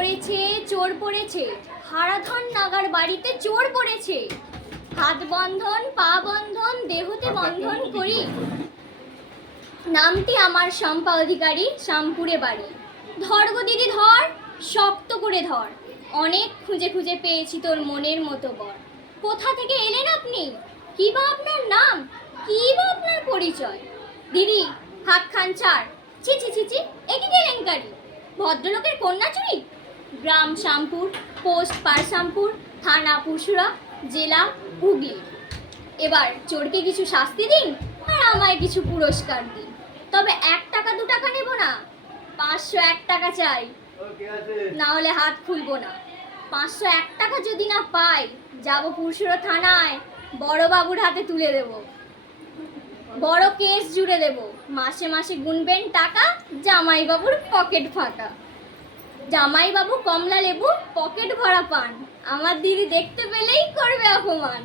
পড়েছে, চোর পড়েছে, হারাধন নাগার বাড়িতে চোর পড়েছে। হাত বন্ধন, পা বন্ধন, দেহতে বন্ধন করি। নামটি আমার শম্পা অধিকারী, শ্যামপুরে বাড়ি। ধর গো দিদি ধর, শক্ত করে ধর, অনেক খুঁজে খুঁজে পেয়েছি তোর মনের মতো বর। কোথা থেকে এলেন আপনি? কি বা আপনার নাম? কি বা আপনার পরিচয়? দিদি হাত খান ছাড়। ছি ছি ছি ছি, এ কি কেলেঙ্কারি? ভদ্রলোকের কন্যা চুরি? গ্রাম শ্যামপুর, পোস্ট পারশামপুর, থানা পুরসুরা, জেলা হুগলি। এবার চোরকে কিছু শাস্তি দিন আর আমায় কিছু পুরস্কার দিন। তবে 1 টাকা 2 টাকা নেব না, 501 টাকা চাই, না হলে হাত খুলবো না। 501 টাকা যদি না পাই, যাব পুরসুরা থানায়, বড় বাবুর হাতে তুলে দেব, বড় কেস জুড়ে দেব। মাসে মাসে গুনবেন টাকা, জামাই বাবুর পকেট ফাঁকা। জামাই বাবু কমলা লেবু পকেট ভরা পান, আমার দিদি দেখতে পেলেই করবে অপমান।